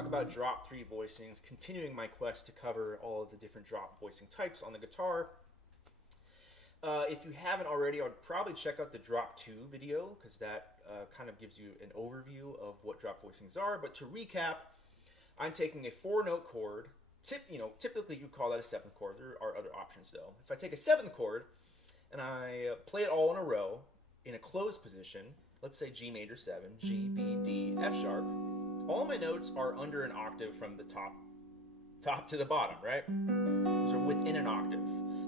talk about drop 3 voicings, continuing my quest to cover all of the different drop voicing types on the guitar. If you haven't already, I would probably check out the drop 2 video, because that kind of gives you an overview of what drop voicings are. But to recap, I'm taking a 4-note chord. Typically you call that a 7th chord. There are other options though. If I take a 7th chord and I play it all in a row in a closed position, let's say G major 7, G, B, D, F sharp, all my notes are under an octave from the top to the bottom, right? Those are within an octave.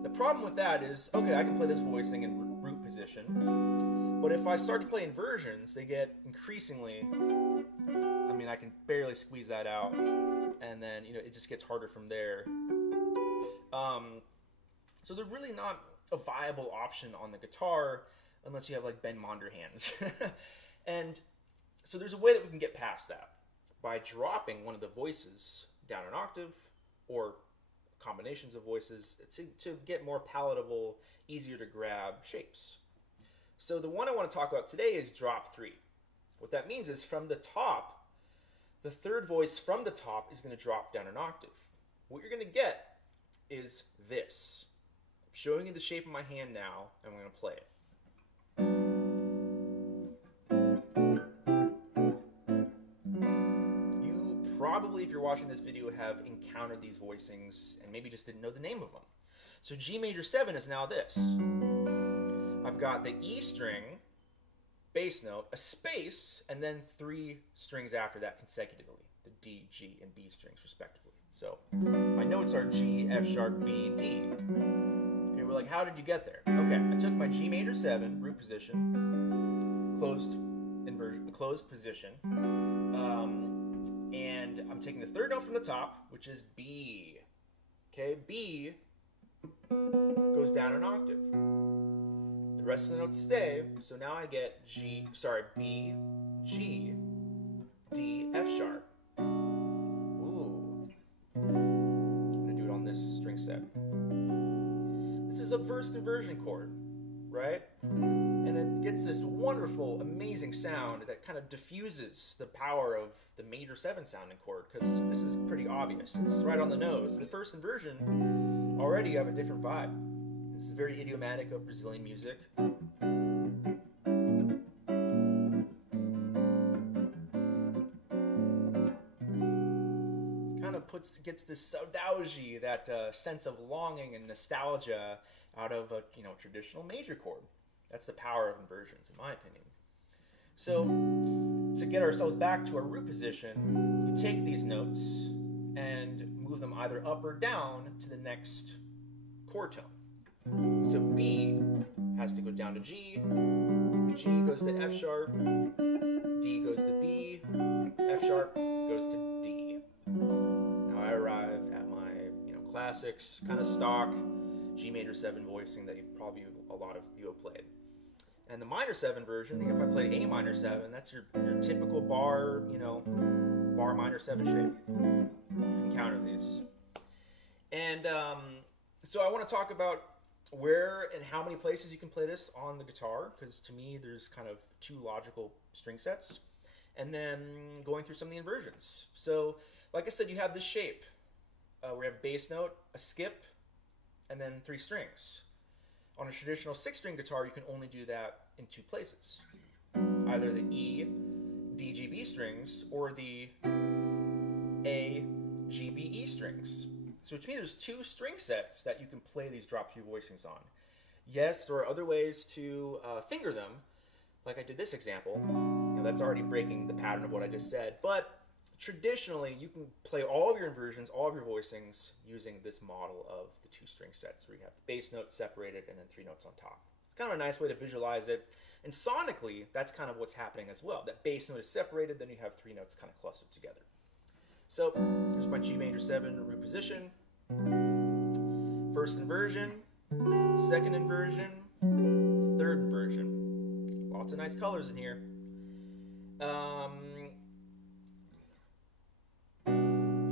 The problem with that is, okay, I can play this voicing in root position, but if I start to play inversions, they get increasingly, I can barely squeeze that out, and then, it just gets harder from there. So they're really not a viable option on the guitar unless you have like Ben Monder hands. And so there's a way that we can get past that by dropping one of the voices down an octave, or combinations of voices, to get more palatable, easier to grab shapes. So the one I want to talk about today is drop 3. What that means is from the top, the third voice from the top is going to drop down an octave. What you're going to get is this. I'm showing you the shape of my hand now, and I'm going to play it. You probably, if you're watching this video, have encountered these voicings and maybe just didn't know the name of them. So G major 7 is now this. I've got the E string, bass note, a space, and then 3 strings after that consecutively, the D, G, and B strings respectively. So my notes are G, F sharp, B, D. Okay, we're like, how did you get there? Okay, I took my G major 7, root position, closed position, and I'm taking the third note from the top, which is B. Okay, B goes down an octave. The rest of the notes stay, so now I get B, G, D, F sharp. Ooh. I'm gonna do it on this string set. This is a first inversion chord, right? And it gets this wonderful, amazing sound that kind of diffuses the power of the major 7 sounding chord, because this is pretty obvious. It's right on the nose. The first inversion, already you have a different vibe. This is very idiomatic of Brazilian music. Kind of gets this saudade, that sense of longing and nostalgia out of a traditional major chord. That's the power of inversions, in my opinion. So to get ourselves back to our root position, you take these notes and move them either up or down to the next chord tone. So B has to go down to G, G goes to F sharp, D goes to B, F sharp goes to D. Now I arrive at my classics, kind of stock G major 7 voicing that a lot of you have played. And the minor 7 version, if I play A minor 7, that's your typical bar, bar minor 7 shape. You've encountered these. And so I want to talk about where and how many places you can play this on the guitar, because to me there's kind of 2 logical string sets, and then going through some of the inversions. So like I said, you have this shape where you have a bass note, a skip, and then 3 strings. On a traditional 6-string guitar, you can only do that in 2 places, either the E, D, G, B strings, or the A, G, B, E strings. So to me, there's 2 string sets that you can play these drop 3 voicings on. Yes, there are other ways to finger them, like I did this example. That's already breaking the pattern of what I just said. But traditionally, you can play all of your inversions, all of your voicings, using this model of the 2 string sets, where you have the bass notes separated and then 3 notes on top. It's kind of a nice way to visualize it. And sonically, that's kind of what's happening as well. That bass note is separated, then you have 3 notes kind of clustered together. So here's my G major 7 root position. First inversion, second inversion, third inversion. Lots of nice colors in here.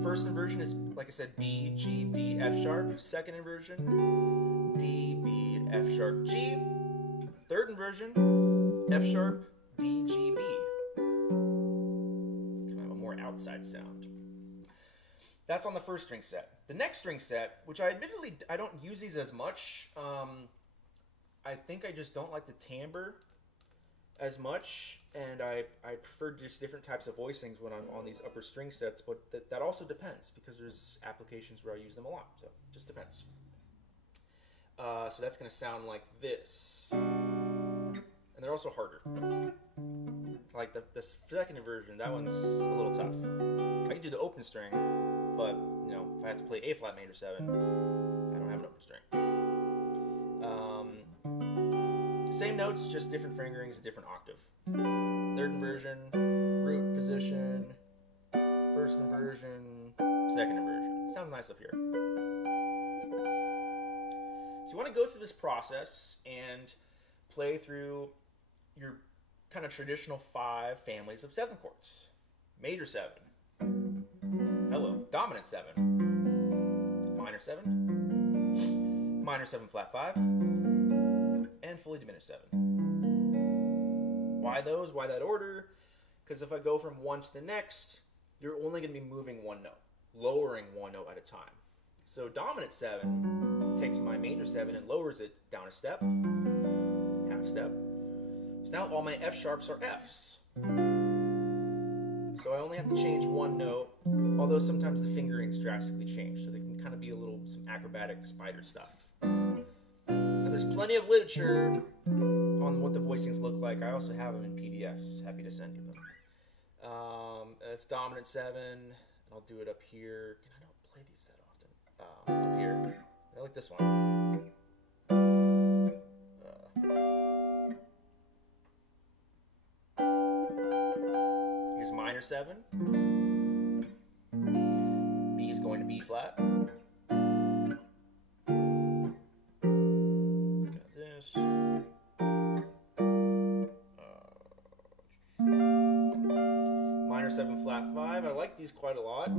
First inversion is, like I said, B, G, D, F sharp. Second inversion, D, B, F sharp, G. Third inversion, F sharp, D, G, B. Kind of a more outside sound. that's on the first string set. The next string set, which I don't use these as much. I think I just don't like the timbre as much, and I prefer just different types of voicings when I'm on these upper string sets, but that also depends, because there's applications where I use them a lot, so it just depends. So that's going to sound like this. And they're also harder. Like the second inversion, that one's a little tough. I can do the open string, but you know, if I have to play A flat major 7, I don't have an open string. Same notes, just different fingerings, a different octave. Third inversion, root position, first inversion, second inversion. Sounds nice up here. So you want to go through this process and play through your kind of traditional 5 families of 7th chords. Major 7. Hello. Dominant 7. Minor 7. Minor 7 flat 5. And fully diminished 7. Why those? Why that order? Because if I go from one to the next, you're only going to be moving one note, lowering one note at a time. So dominant 7 takes my major 7 and lowers it down a step, half step. So now all my F sharps are Fs. So I only have to change one note, although sometimes the fingerings drastically change, so they can kind of be some acrobatic spider stuff. And there's plenty of literature on what the voicings look like. I also have them in PDFs. Happy to send you them. It's dominant 7. And I'll do it up here. I don't play these that often. Up here. I like this one. Here's minor 7. B is going to B flat. Got this. Minor 7 flat 5. I like these quite a lot.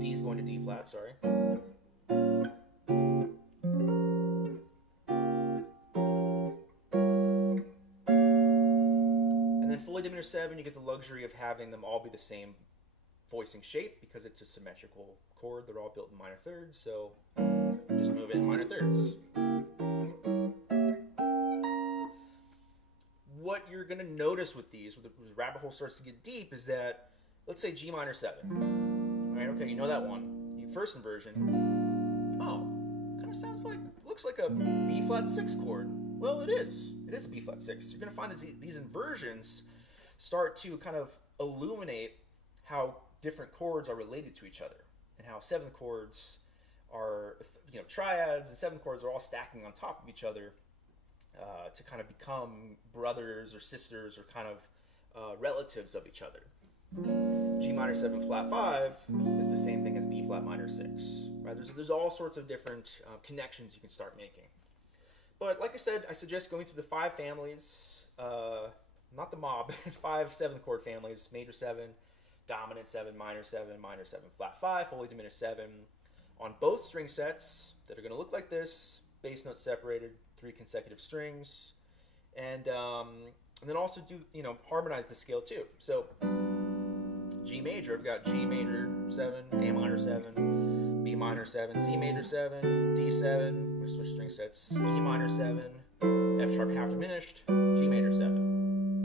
D is going to D flat, sorry. And then fully diminished 7, you get the luxury of having them all be the same voicing shape because it's a symmetrical chord. They're all built in minor thirds, so just move it in minor thirds. What you're going to notice with these, when the rabbit hole starts to get deep, is that, let's say G minor 7. All right, okay, you know that one. First inversion. Oh, kind of sounds like, looks like a B flat 6 chord. Well, it is. It is a B flat 6. You're going to find that these inversions start to kind of illuminate how different chords are related to each other, and how 7th chords are, you know, triads and 7th chords are all stacking on top of each other to kind of become brothers or sisters or kind of relatives of each other. G minor 7 flat 5 is the same thing as B flat minor 6. Right? There's all sorts of different connections you can start making. But like I said, I suggest going through the 5 families, not the mob, 5 7th chord families: major 7, dominant 7, minor 7 flat 5, fully diminished 7, on both string sets that are going to look like this: bass notes separated, 3 consecutive strings, and then also do, you know, harmonize the scale too. So G major, I've got G major 7, A minor 7, B minor 7, C major 7, D7, we switch string sets, E minor 7, F sharp half diminished, G major 7.